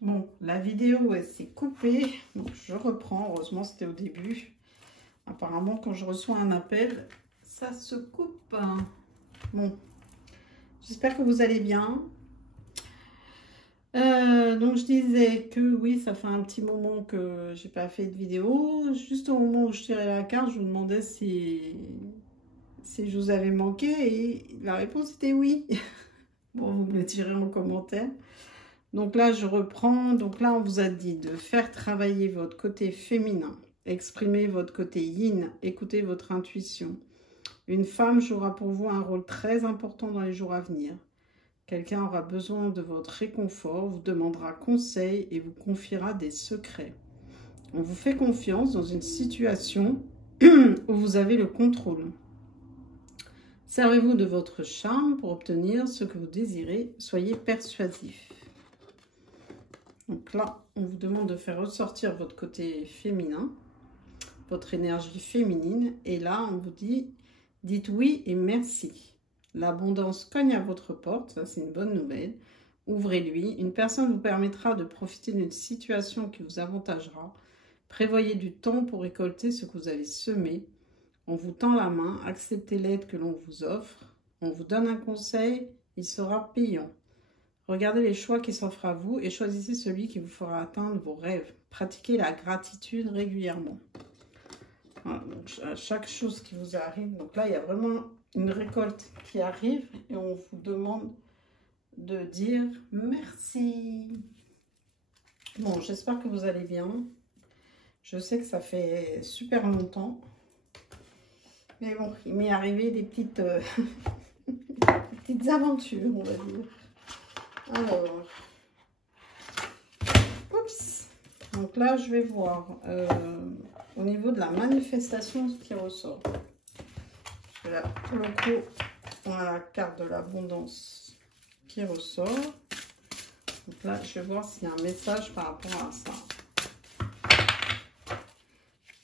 Bon, la vidéo, elle s'est coupée. Donc, je reprends. Heureusement, c'était au début. Apparemment, quand je reçois un appel, ça se coupe. Bon, j'espère que vous allez bien. Donc, je disais que oui, ça fait un petit moment que j'ai pas fait de vidéo. Juste au moment où je tirais la carte, je vous demandais si je vous avais manqué. Et la réponse était oui. Bon, vous me le direz en commentaire. Donc là, je reprends. Donc là, on vous a dit de faire travailler votre côté féminin, exprimer votre côté yin, écouter votre intuition. Une femme jouera pour vous un rôle très important dans les jours à venir. Quelqu'un aura besoin de votre réconfort, vous demandera conseil et vous confiera des secrets. On vous fait confiance dans une situation où vous avez le contrôle. Servez-vous de votre charme pour obtenir ce que vous désirez. Soyez persuasif. Donc là, on vous demande de faire ressortir votre côté féminin, votre énergie féminine. Et là, on vous dit, dites oui et merci. L'abondance cogne à votre porte, ça c'est une bonne nouvelle. Ouvrez-lui. Une personne vous permettra de profiter d'une situation qui vous avantagera. Prévoyez du temps pour récolter ce que vous avez semé. On vous tend la main, acceptez l'aide que l'on vous offre. On vous donne un conseil, il sera payant. Regardez les choix qui s'offrent à vous et choisissez celui qui vous fera atteindre vos rêves. Pratiquez la gratitude régulièrement. Voilà, donc à chaque chose qui vous arrive, donc là il y a vraiment une récolte qui arrive et on vous demande de dire merci. Bon, j'espère que vous allez bien. Je sais que ça fait super longtemps. Mais bon, il m'est arrivé des petites, petites aventures, on va dire. Alors, oups. Donc là, je vais voir au niveau de la manifestation ce qui ressort. Parce que là, pour le coup, on a la carte de l'abondance qui ressort. Donc là, je vais voir s'il y a un message par rapport à ça.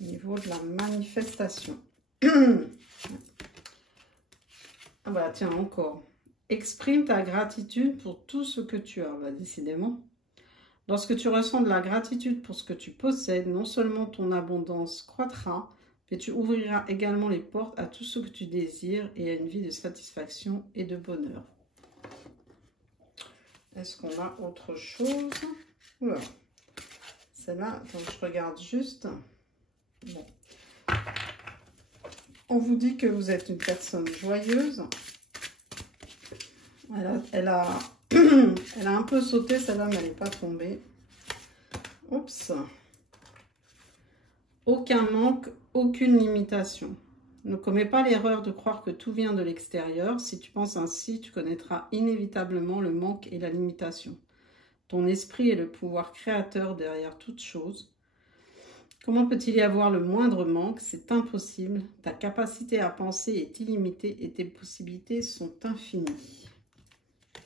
Au niveau de la manifestation. Ah bah tiens, encore. Exprime ta gratitude pour tout ce que tu as. Bah, décidément. Lorsque tu ressens de la gratitude pour ce que tu possèdes, non seulement ton abondance croîtra, mais tu ouvriras également les portes à tout ce que tu désires et à une vie de satisfaction et de bonheur. Est-ce qu'on a autre chose? Voilà. Celle-là, je regarde juste. Bon. On vous dit que vous êtes une personne joyeuse. Elle a un peu sauté, celle-là, mais elle n'est pas tombée. Oups. Aucun manque, aucune limitation. Ne commets pas l'erreur de croire que tout vient de l'extérieur. Si tu penses ainsi, tu connaîtras inévitablement le manque et la limitation. Ton esprit est le pouvoir créateur derrière toute chose. Comment peut-il y avoir le moindre manque? C'est impossible. Ta capacité à penser est illimitée et tes possibilités sont infinies.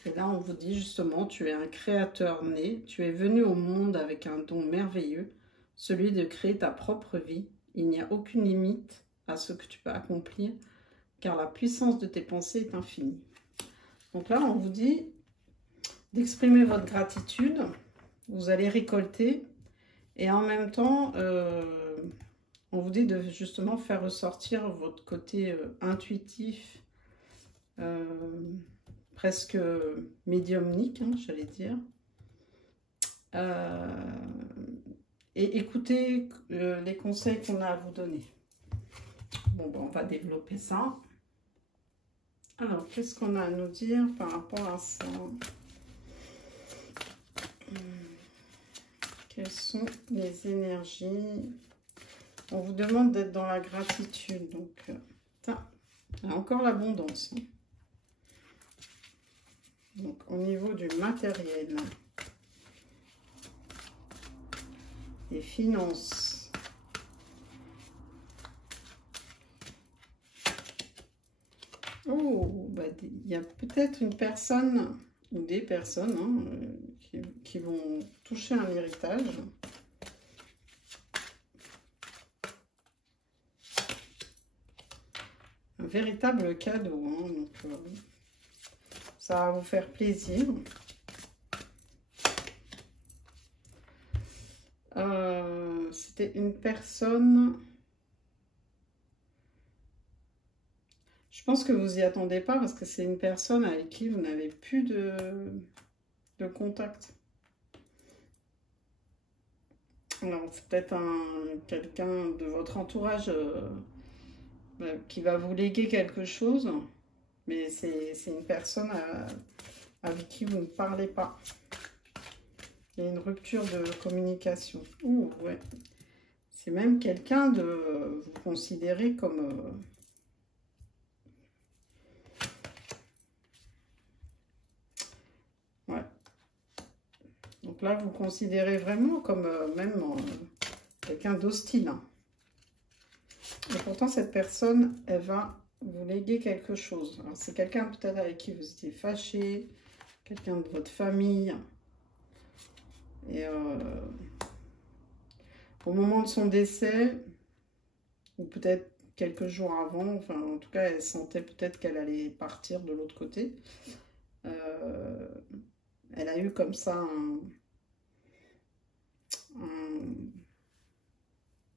Et là, on vous dit justement, tu es un créateur né. Tu es venu au monde avec un don merveilleux, celui de créer ta propre vie. Il n'y a aucune limite à ce que tu peux accomplir, car la puissance de tes pensées est infinie. Donc là, on vous dit d'exprimer votre gratitude. Vous allez récolter. Et en même temps, on vous dit de justement faire ressortir votre côté intuitif, presque médiumnique, hein, j'allais dire. Et écoutez les conseils qu'on a à vous donner. Bon, ben, on va développer ça. Alors, qu'est-ce qu'on a à nous dire par rapport à ça? Quelles sont les énergies? On vous demande d'être dans la gratitude. Donc, il y a encore l'abondance. Donc, au niveau du matériel, des finances, oh, bah, il y a peut-être une personne ou des personnes qui vont toucher un héritage. Un véritable cadeau, hein, donc ça va vous faire plaisir. C'était une personne... Je pense que vous y attendez pas parce que c'est une personne avec qui vous n'avez plus de contact. Alors, c'est peut-être quelqu'un de votre entourage qui va vous léguer quelque chose, mais c'est une personne avec qui vous ne parlez pas. Il y a une rupture de communication. Ouh, ouais. C'est même quelqu'un de vous considérer comme... ouais. Donc là, vous considérez vraiment comme même quelqu'un d'hostile. Hein. Et pourtant, cette personne, elle va vous léguer quelque chose. C'est quelqu'un peut-être avec qui vous étiez fâché, quelqu'un de votre famille. Et au moment de son décès, ou peut-être quelques jours avant, enfin en tout cas, elle sentait peut-être qu'elle allait partir de l'autre côté. Elle a eu comme ça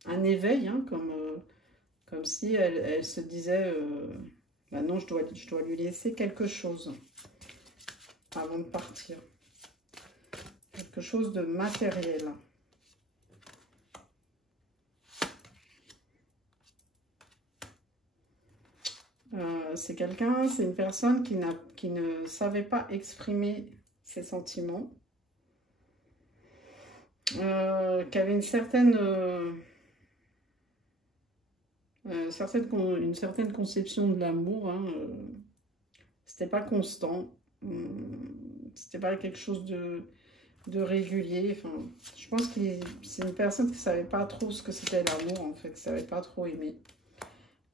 un éveil, hein, comme si elle se disait bah non, je dois lui laisser quelque chose avant de partir. Quelque chose de matériel. C'est une personne qui ne savait pas exprimer ses sentiments, qui avait une certaine conception de l'amour. Hein, c'était pas constant, c'était pas quelque chose de régulier. Enfin, je pense que c'est une personne qui savait pas trop ce que c'était l'amour, en fait, qui savait pas trop aimer.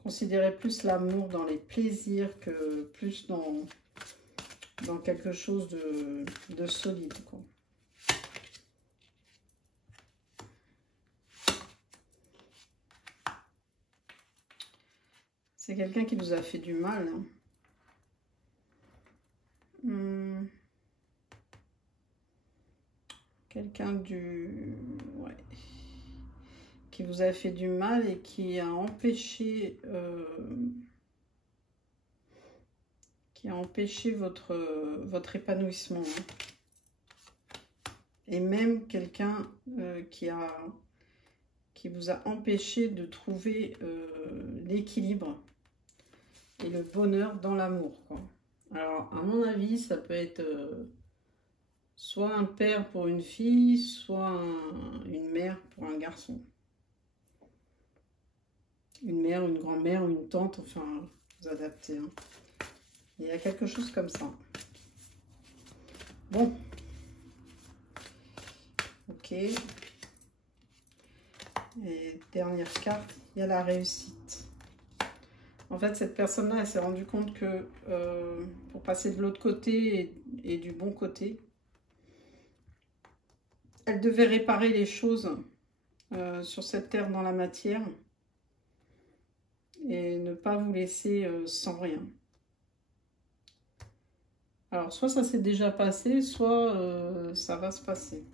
Considérait plus l'amour dans les plaisirs que plus dans quelque chose de solide, quoi. C'est quelqu'un qui vous a fait du mal. Hein. Quelqu'un ouais, qui vous a fait du mal et qui a empêché votre épanouissement. Hein. Et même quelqu'un qui vous a empêché de trouver l'équilibre et le bonheur dans l'amour. Alors, à mon avis, ça peut être soit un père pour une fille, soit une mère pour un garçon. Une mère, une grand-mère ou une tante, enfin, vous adaptez. Hein. Il y a quelque chose comme ça. Bon. Ok. Et dernière carte, il y a la réussite. En fait, cette personne-là, elle s'est rendue compte que pour passer de l'autre côté et du bon côté, elle devait réparer les choses sur cette terre dans la matière et ne pas vous laisser sans rien. Alors, soit ça s'est déjà passé, soit ça va se passer.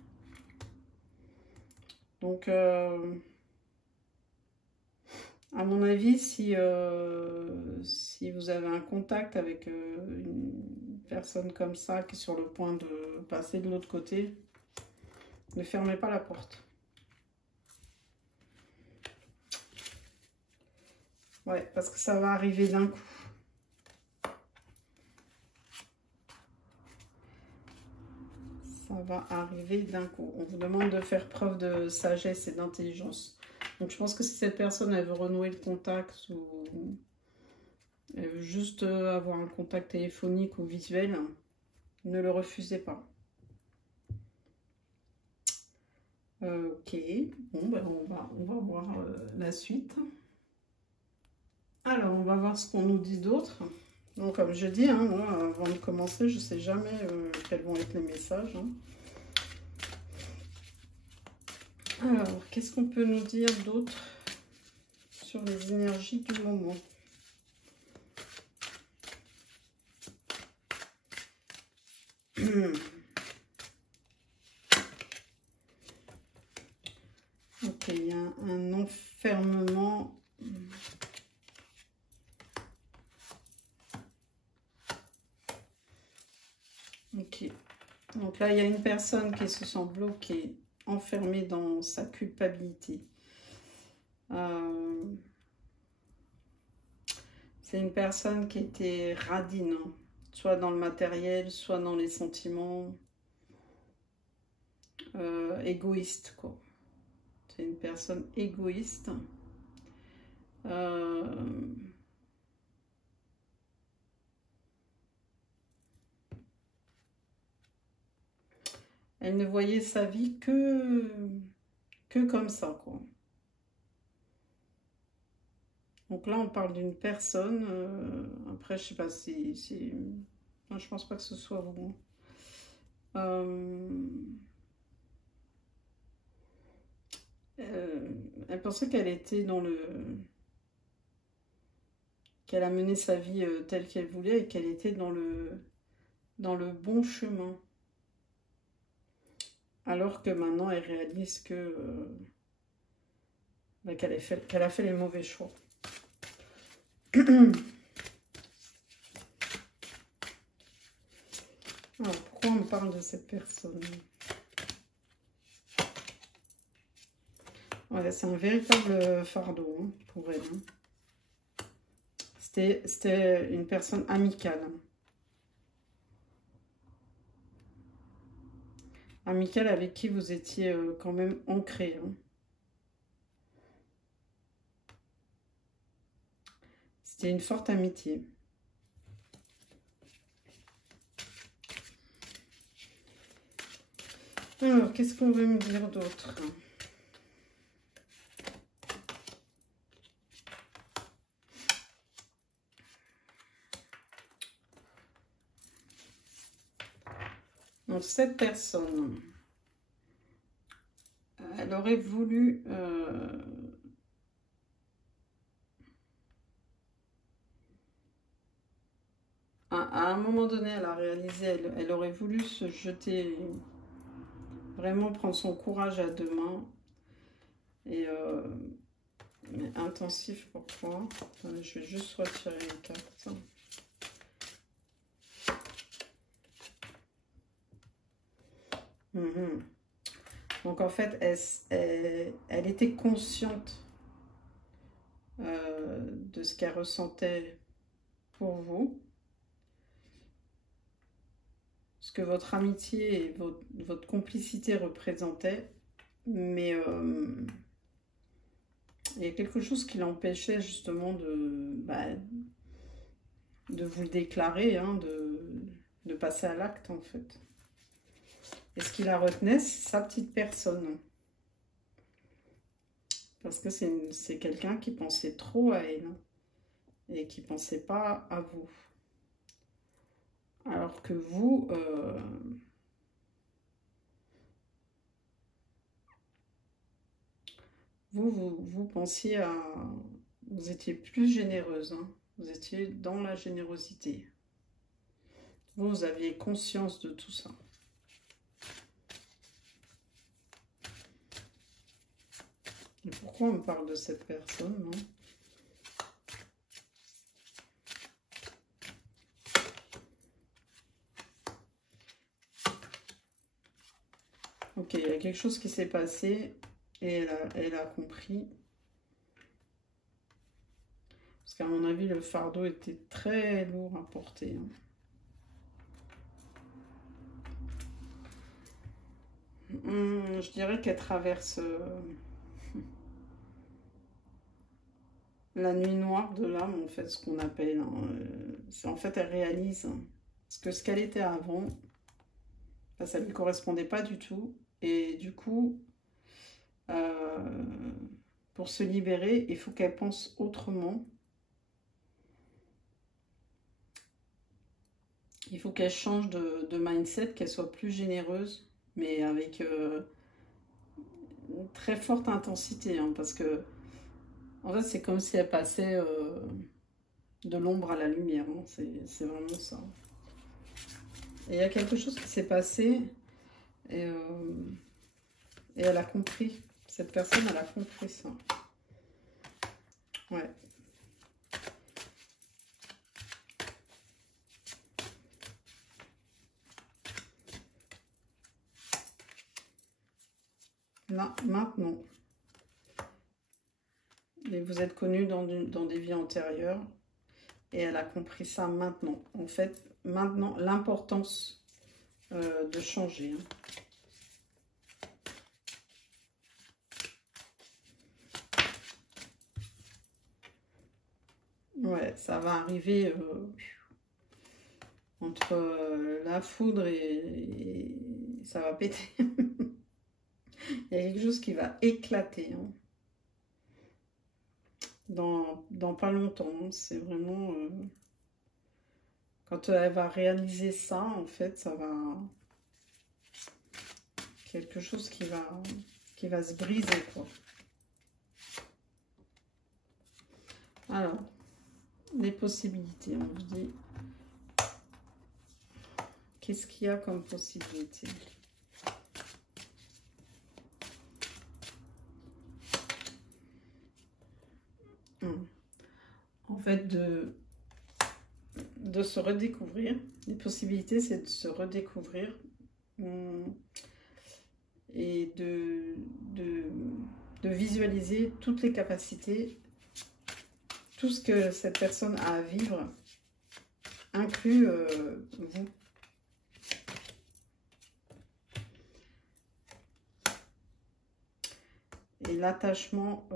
Donc, à mon avis, si vous avez un contact avec une personne comme ça qui est sur le point de passer de l'autre côté, ne fermez pas la porte. Ouais, parce que ça va arriver d'un coup. Ça va arriver d'un coup. On vous demande de faire preuve de sagesse et d'intelligence. Donc je pense que si cette personne, elle veut renouer le contact ou elle veut juste avoir un contact téléphonique ou visuel, ne le refusez pas. Ok, bon, ben on va voir la suite. Alors, on va voir ce qu'on nous dit d'autre. Donc, comme je dis, hein, moi, avant de commencer, je ne sais jamais quels vont être les messages. Hein. Alors, qu'est-ce qu'on peut nous dire d'autre sur les énergies du moment? Ok, il y a un enfermement. Ok. Donc là, il y a une personne qui se sent bloquée, enfermée dans sa culpabilité. C'est une personne qui était radine, hein, soit dans le matériel, soit dans les sentiments, égoïste, quoi. C'est une personne égoïste. Elle ne voyait sa vie que comme ça, quoi. Donc là, on parle d'une personne. Après, je sais pas si... Enfin, je pense pas que ce soit vous. Elle pensait qu'elle était dans le... qu'elle a mené sa vie telle qu'elle voulait et qu'elle était dans le bon chemin. Alors que maintenant, elle réalise que qu'elle a fait les mauvais choix. Alors, pourquoi on me parle de cette personne? Ouais, c'est un véritable fardeau, hein, pour elle. Hein. C'était une personne amicale. Amicale avec qui vous étiez quand même ancré. Hein. C'était une forte amitié. Alors, qu'est-ce qu'on veut me dire d'autre? Donc, cette personne, elle aurait voulu... à un moment donné, elle a réalisé, elle aurait voulu se jeter, vraiment prendre son courage à deux mains. Et mais intensif, pourquoi? Attendez, je vais juste retirer les cartes. Donc en fait, elle était consciente de ce qu'elle ressentait pour vous. Ce que votre amitié et votre complicité représentaient. Mais il y a quelque chose qui l'empêchait justement de vous le déclarer, hein, de passer à l'acte en fait. Et ce qui la retenait, c'est sa petite personne. Parce que c'est quelqu'un qui pensait trop à elle. Et qui ne pensait pas à vous. Alors que vous... vous pensiez à... Vous étiez plus généreuse. Hein. Vous étiez dans la générosité. Vous aviez conscience de tout ça. Et pourquoi on me parle de cette personne, non? Ok, il y a quelque chose qui s'est passé et elle a compris. Parce qu'à mon avis, le fardeau était très lourd à porter. Hein. Je dirais qu'elle traverse la nuit noire de l'âme, en fait, ce qu'on appelle. Hein. En fait, elle réalise que ce qu'elle était avant, ça ne lui correspondait pas du tout. Et du coup, pour se libérer, il faut qu'elle pense autrement. Il faut qu'elle change de mindset, qu'elle soit plus généreuse, mais avec une très forte intensité. Hein, parce que, en fait, c'est comme si elle passait de l'ombre à la lumière. Hein, c'est vraiment ça. Et il y a quelque chose qui s'est passé et elle a compris cette personne, elle a compris ça. Ouais. Là, maintenant. Et vous êtes connus dans des vies antérieures. Et elle a compris ça maintenant. En fait, maintenant, l'importance de changer. Hein. Ouais, ça va arriver entre la foudre et ça va péter. Il y a quelque chose qui va éclater. Hein. Dans pas longtemps. Hein. C'est vraiment... quand elle va réaliser ça, en fait, ça va... quelque chose qui va se briser, quoi. Alors, les possibilités, on vous dit... Qu'est-ce qu'il y a comme possibilité? En fait, de se redécouvrir. Les possibilités, c'est de se redécouvrir et de visualiser toutes les capacités, tout ce que cette personne a à vivre, inclus vous. Et l'attachement,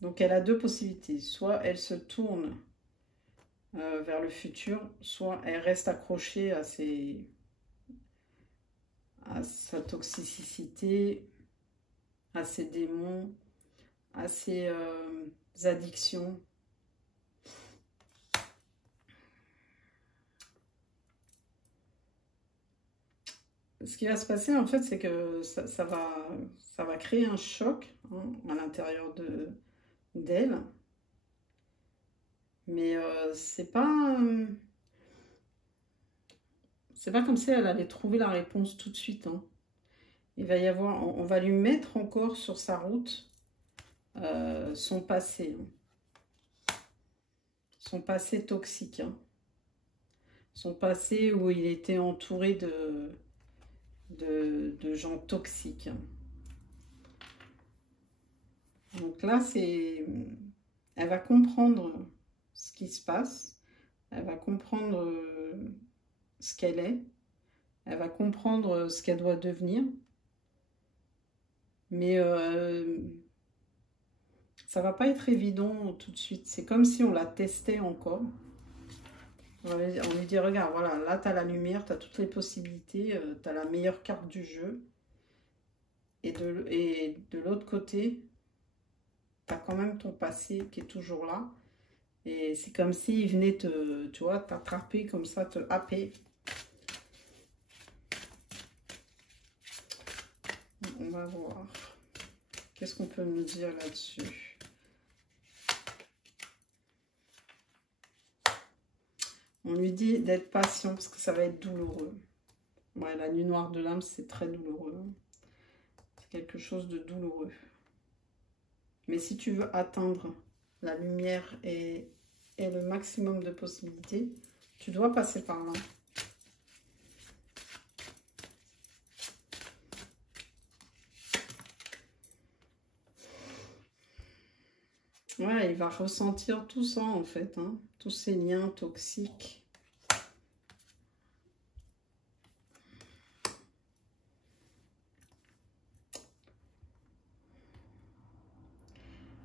donc elle a deux possibilités. Soit elle se tourne vers le futur, soit elle reste accrochée à sa toxicité, à ses démons, à ses addictions. Ce qui va se passer, en fait, c'est que ça va créer un choc hein, à l'intérieur d'elle. Mais c'est pas comme si elle allait trouver la réponse tout de suite. Hein. Il va y avoir, on va lui mettre encore sur sa route son passé. Hein. Son passé toxique. Hein. Son passé où il était entouré de gens toxiques. Donc là, elle va comprendre ce qui se passe, elle va comprendre ce qu'elle est, elle va comprendre ce qu'elle doit devenir, mais ça va pas être évident tout de suite. C'est comme si on la testait encore. On lui dit, regarde, voilà, là, tu as la lumière, tu as toutes les possibilités, tu as la meilleure carte du jeu. Et de l'autre côté, tu as quand même ton passé qui est toujours là. Et c'est comme s'il venait tu vois, t'attraper comme ça, te happer. On va voir. Qu'est-ce qu'on peut nous dire là-dessus? On lui dit d'être patient parce que ça va être douloureux. Ouais, la nuit noire de l'âme, c'est très douloureux. C'est quelque chose de douloureux. Mais si tu veux atteindre la lumière et le maximum de possibilités, tu dois passer par là. Ouais, il va ressentir tout ça en fait, hein, tous ces liens toxiques.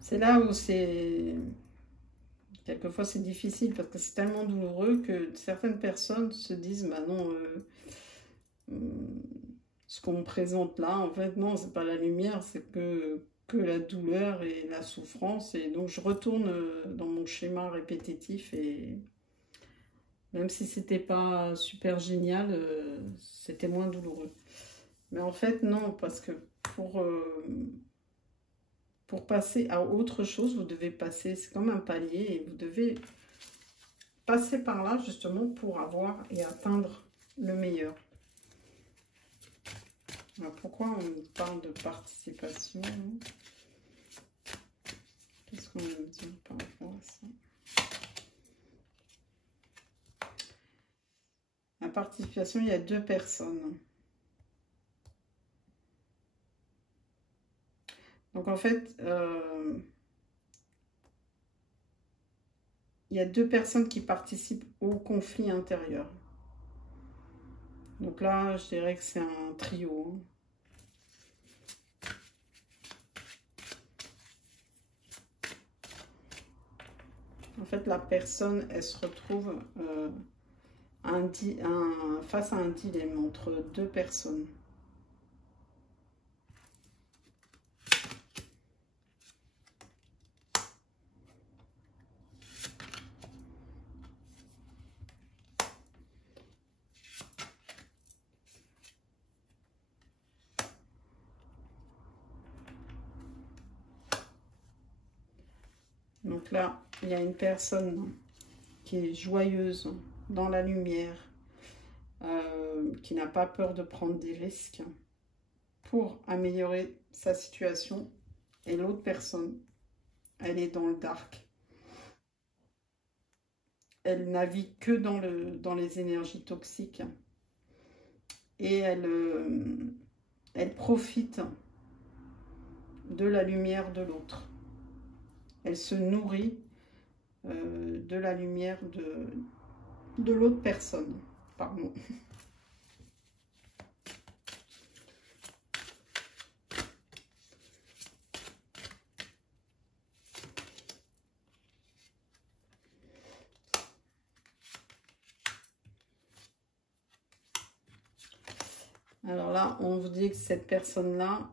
C'est là où c'est... Quelquefois c'est difficile parce que c'est tellement douloureux que certaines personnes se disent, bah non, ce qu'on me présente là, en fait, non, c'est pas la lumière, c'est que la douleur et la souffrance. Et donc je retourne dans mon schéma répétitif et même si c'était pas super génial, c'était moins douloureux. Mais en fait, non, parce que pour passer à autre chose, vous devez passer, c'est comme un palier, et vous devez passer par là justement pour avoir et atteindre le meilleur. Alors, pourquoi on parle de participation? Qu'est-ce qu'on veut dire par rapport à ça? La participation, il y a 2 personnes. Donc en fait, il y a 2 personnes qui participent au conflit intérieur. Donc là, je dirais que c'est un trio. En fait, la personne, elle se retrouve face à un dilemme entre 2 personnes. Donc là, il y a une personne qui est joyeuse, dans la lumière, qui n'a pas peur de prendre des risques pour améliorer sa situation. Et l'autre personne, elle est dans le dark. Elle navigue que dans les énergies toxiques. Et elle profite de la lumière de l'autre. Elle se nourrit de la lumière de l'autre personne. Pardon. Alors là, on vous dit que cette personne-là,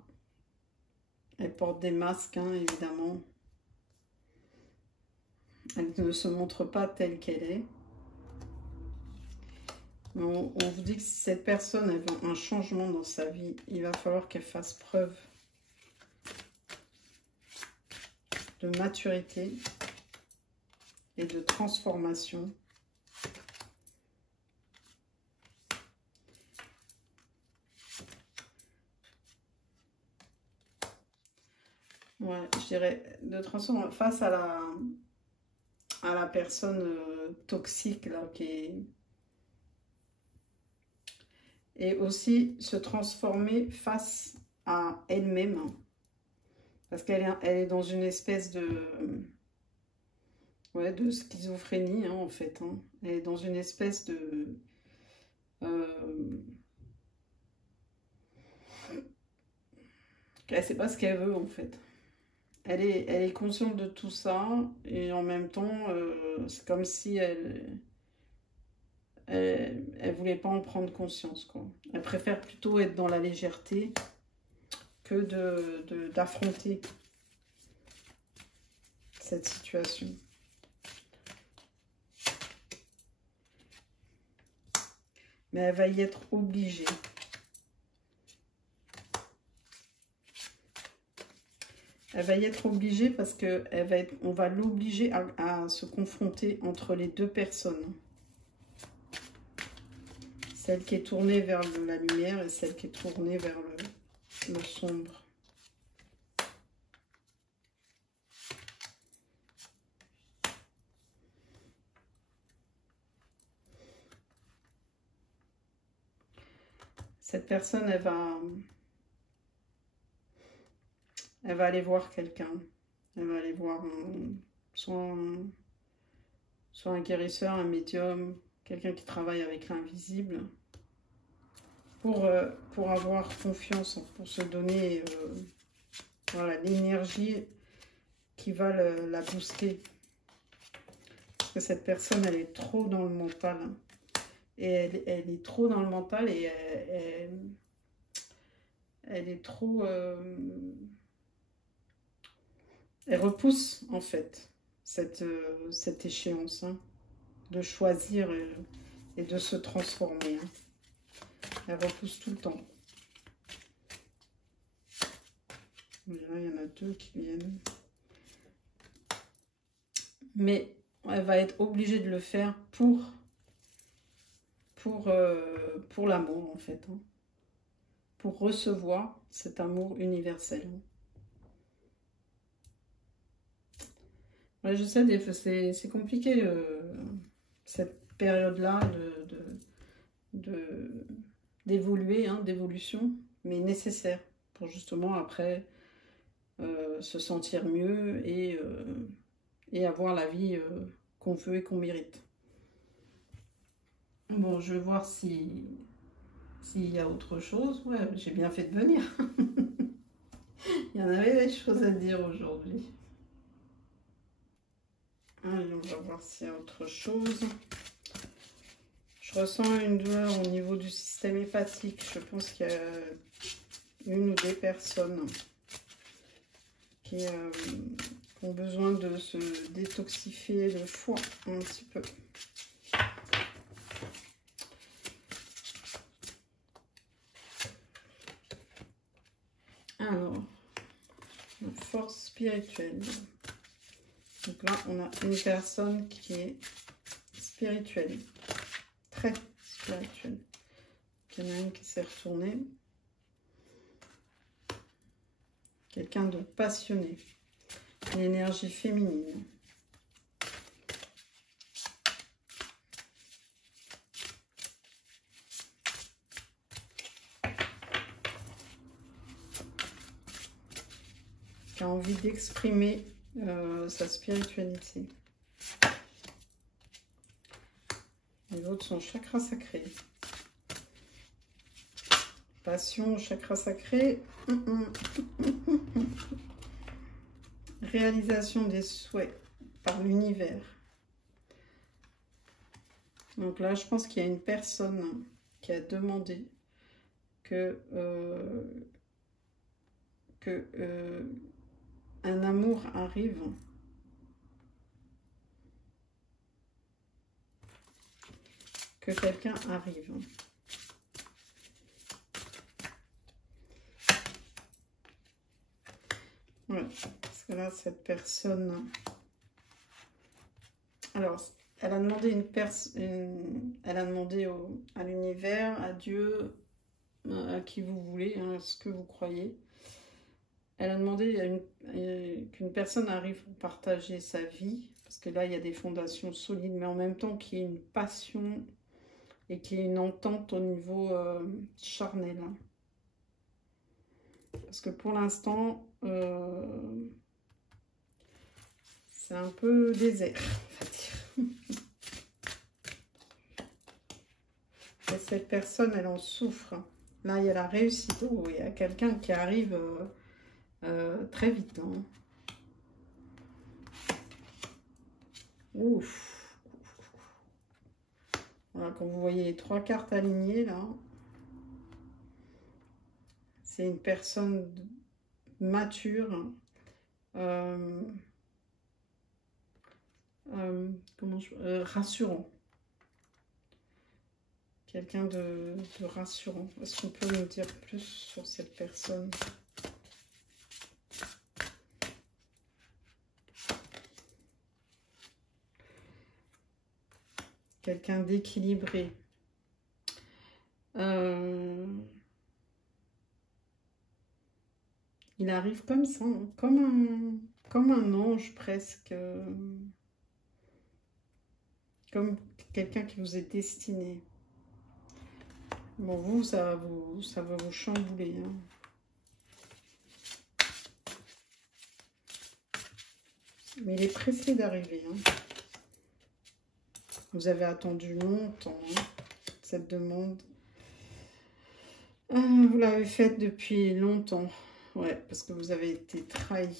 elle porte des masques, hein, évidemment. Elle ne se montre pas telle qu'elle est. Mais on vous dit que si cette personne elle veut un changement dans sa vie, il va falloir qu'elle fasse preuve de maturité et de transformation. Ouais, je dirais de transformer face à la personne toxique là, qui est... Et aussi se transformer face à elle-même. Parce qu'elle est dans une espèce ouais, de schizophrénie, hein, en fait. Hein. Elle est dans une espèce de... elle ne sait pas ce qu'elle veut, en fait. Elle est consciente de tout ça. Et en même temps, c'est comme si elle voulait pas en prendre conscience, quoi. Elle préfère plutôt être dans la légèreté que d'affronter cette situation. Mais elle va y être obligée. Elle va y être obligée parce que on va l'obliger à se confronter entre les 2 personnes. Celle qui est tournée vers la lumière et celle qui est tournée vers le sombre. Cette personne, elle va aller voir quelqu'un. Elle va aller voir soit un guérisseur, un médium, quelqu'un qui travaille avec l'invisible, pour avoir confiance, pour se donner voilà, l'énergie qui va la booster. Parce que cette personne, elle est trop dans le mental. Hein. Et elle est trop dans le mental et elle est trop... elle repousse, en fait, cette échéance, hein, de choisir et de se transformer. Hein. Elle repousse tout le temps. Là, il y en a 2 qui viennent. Mais elle va être obligée de le faire pour l'amour, en fait. Hein. pour recevoir cet amour universel. Ouais, je sais, c'est compliqué cette période-là d'évoluer, hein, d'évolution, mais nécessaire pour justement après se sentir mieux et avoir la vie qu'on veut et qu'on mérite. Bon, je vais voir s'il y a autre chose. Ouais, j'ai bien fait de venir. Il y en avait des choses à dire aujourd'hui. Allez, on va voir s'il y a autre chose. Je ressens une douleur au niveau du système hépatique. Je pense qu'il y a une ou des personnes qui ont besoin de se détoxifier le foie un petit peu. Alors, la force spirituelle. Donc là, on a une personne qui est spirituelle, très spirituelle. Il y en a une qui s'est retournée. Quelqu'un de passionné. L'énergie féminine. Qui a envie d'exprimer sa spiritualité. Les autres sont chakra sacré. Passion, chakra sacré. Réalisation des souhaits par l'univers. Donc là, je pense qu'il y a une personne qui a demandé que un amour arrive. Que quelqu'un arrive. Ouais, parce que là, cette personne... Alors, elle a demandé elle a demandé à l'univers, à Dieu, à qui vous voulez, hein, à ce que vous croyez. Elle a demandé qu'une personne arrive pour partager sa vie, parce que là, il y a des fondations solides, mais en même temps qu'il y ait une passion et qu'il y ait une entente au niveau charnel. Parce que pour l'instant, c'est un peu désert, on va dire. Et cette personne, elle en souffre. Là, il y a la réussite. Oh, il y a quelqu'un qui arrive très vite. Hein. Ouf. Voilà, comme vous voyez, les 3 cartes alignées, là. C'est une personne mature. Rassurant. Quelqu'un de rassurant. Est-ce qu'on peut nous dire plus sur cette personne? Quelqu'un d'équilibré. Il arrive comme ça, hein, comme un ange presque. Comme quelqu'un qui vous est destiné. Bon, vous, ça va vous chambouler. Hein. Mais il est pressé d'arriver. Hein. Vous avez attendu longtemps, hein, cette demande. Vous l'avez faite depuis longtemps. Ouais, parce que vous avez été trahi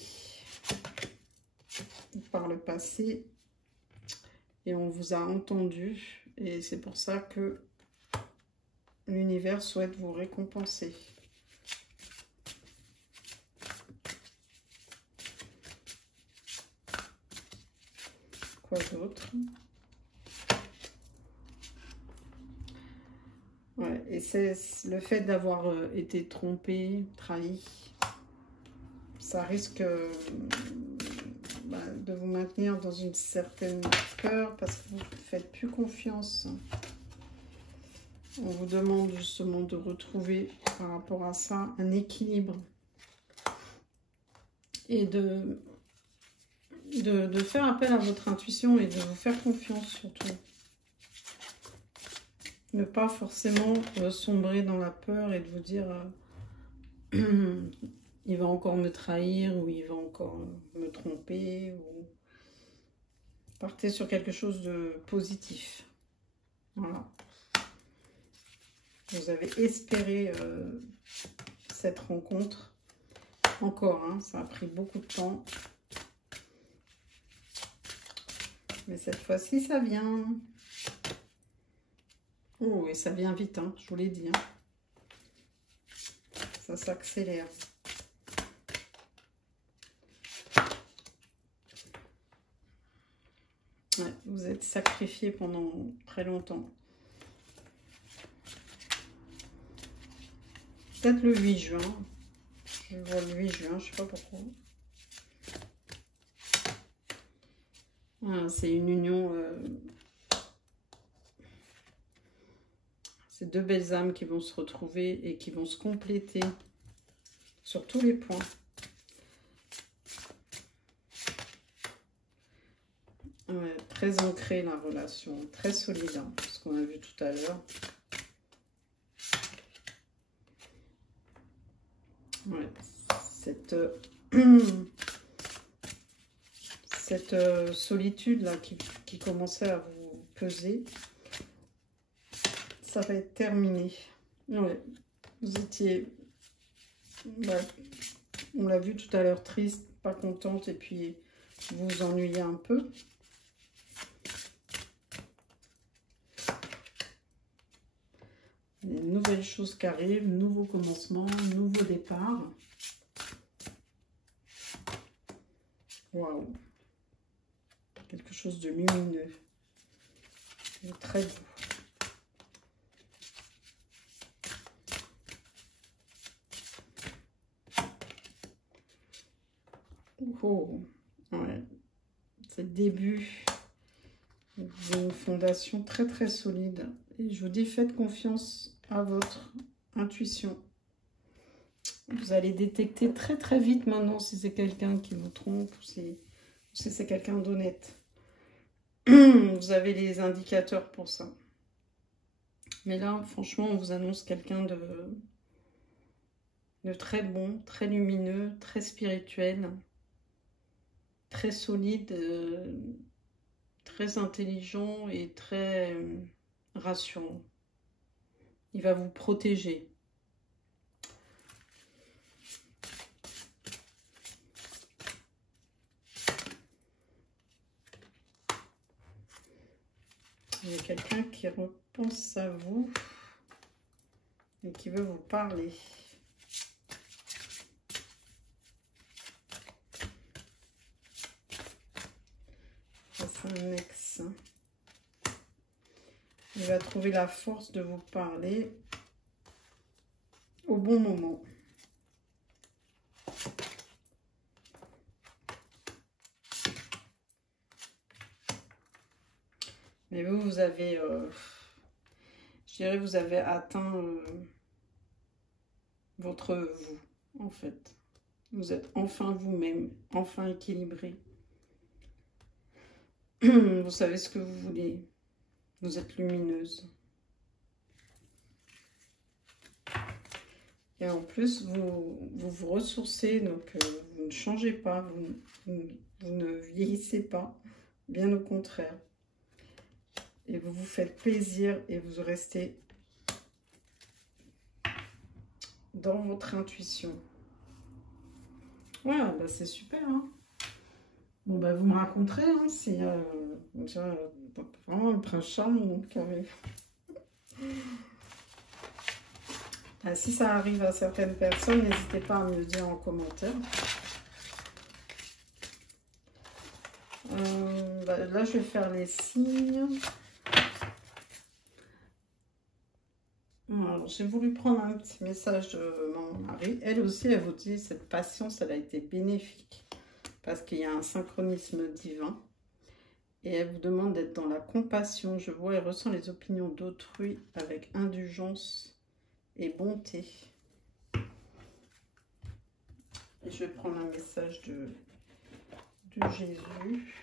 par le passé. Et on vous a entendu. Et c'est pour ça que l'univers souhaite vous récompenser. Quoi d'autre? Ouais, et c'est le fait d'avoir été trompé, trahi. Ça risque de vous maintenir dans une certaine peur parce que vous ne faites plus confiance. On vous demande justement de retrouver par rapport à ça un équilibre et de faire appel à votre intuition et de vous faire confiance surtout. Ne pas forcément sombrer dans la peur et de vous dire il va encore me trahir ou il va encore me tromper. Ou... Partez sur quelque chose de positif. Voilà. Vous avez espéré cette rencontre. Encore, hein, ça a pris beaucoup de temps. Mais cette fois-ci, ça vient. Oh, et ça vient vite, hein, je vous l'ai dit. Hein. Ça s'accélère. Ouais, vous êtes sacrifié pendant très longtemps. Peut-être le 8 juin. Je vois le 8 juin, je ne sais pas pourquoi. Voilà, c'est une union. C'est deux belles âmes qui vont se retrouver et qui vont se compléter sur tous les points. Ouais, très ancrée la relation, très solide, hein, ce qu'on a vu tout à l'heure. Ouais, cette solitude là qui commençait à vous peser, ça va être terminé. Ouais, vous étiez, bah, on l'a vu tout à l'heure, triste, pas contente, et puis vous vous ennuyez un peu. Une nouvelle chose qui arrive, nouveau commencement, nouveau départ. Waouh! Quelque chose de lumineux. De très beau. Oh! Ouais. C'est le début d'une fondation très très solide. Et je vous dis, faites confiance à votre intuition. Vous allez détecter très très vite maintenant si c'est quelqu'un qui vous trompe ou si c'est quelqu'un d'honnête. Vous avez les indicateurs pour ça. Mais là, franchement, on vous annonce quelqu'un de très bon, très lumineux, très spirituel, très solide, très intelligent et très rassurant. Il va vous protéger. Il y a quelqu'un qui repense à vous et qui veut vous parler. C'est un ex. Il va trouver la force de vous parler au bon moment. Mais vous, vous avez, je dirais, vous avez atteint votre vous, en fait. Vous êtes enfin vous-même, enfin équilibré. Vous savez ce que vous voulez. Vous êtes lumineuse. Et en plus, vous ressourcez, donc vous ne changez pas, vous ne vieillissez pas, bien au contraire. Et vous vous faites plaisir et vous restez dans votre intuition. Voilà, bah c'est super. Hein. Bon, bah vous me raconterez, hein, si déjà, vraiment le prince charmant qui arrive. Ah, si ça arrive à certaines personnes, n'hésitez pas à me le dire en commentaire. Bah, là, je vais faire les signes. Alors, j'ai voulu prendre un petit message de mon mari. Elle aussi, elle vous dit, cette patience, elle a été bénéfique. Parce qu'il y a un synchronisme divin. Et elle vous demande d'être dans la compassion. Je vois et ressens les opinions d'autrui avec indulgence et bonté. Et je vais prendre un message de Jésus.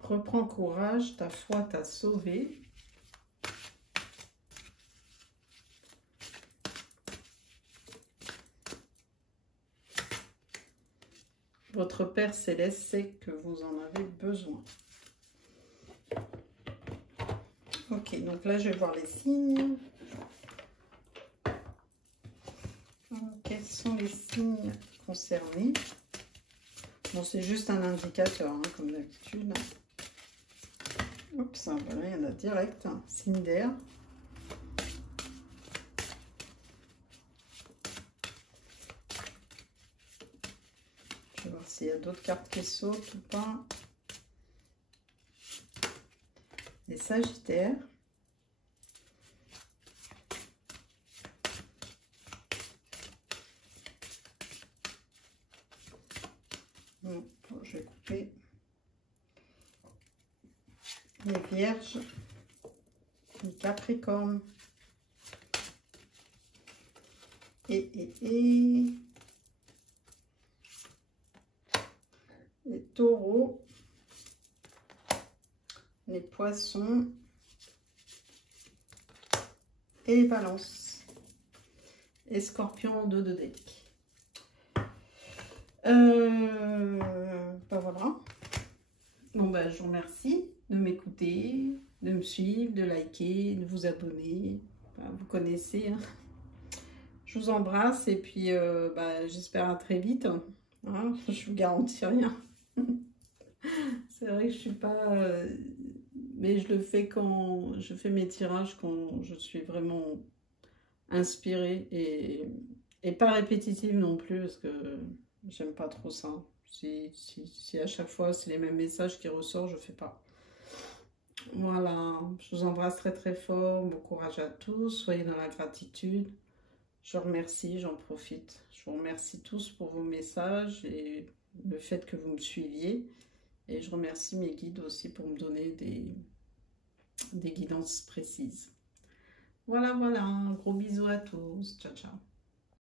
Reprends courage, ta foi t'a sauvé. Votre Père Céleste sait que vous en avez besoin. Ok, donc là, je vais voir les signes. Quels sont les signes concernés? Bon, c'est juste un indicateur, hein, comme d'habitude. Oups, voilà, il y en a direct. Signe d'air. Je vais voir s'il y a d'autres cartes qui sautent ou pas. Les Sagittaires. Bon, je vais couper. Les Vierges. Les Capricornes. Et les Taureaux. Les Poissons. Et les Balances. Et Scorpion de deck. Ben voilà. Bon ben je vous remercie de m'écouter, de me suivre, de liker, de vous abonner. Ben, vous connaissez. Hein. Je vous embrasse et puis ben, j'espère à très vite. Hein. Je vous garantis rien. C'est vrai que je suis pas... mais je le fais quand je fais mes tirages, quand je suis vraiment inspirée et pas répétitive non plus, parce que j'aime pas trop ça. Si à chaque fois c'est les mêmes messages qui ressortent, je fais pas. Voilà, je vous embrasse très très fort, bon courage à tous, soyez dans la gratitude. Je vous remercie, j'en profite. Je vous remercie tous pour vos messages et le fait que vous me suiviez. Et je remercie mes guides aussi pour me donner des guidances précises. Voilà, voilà, un gros bisou à tous. Ciao, ciao.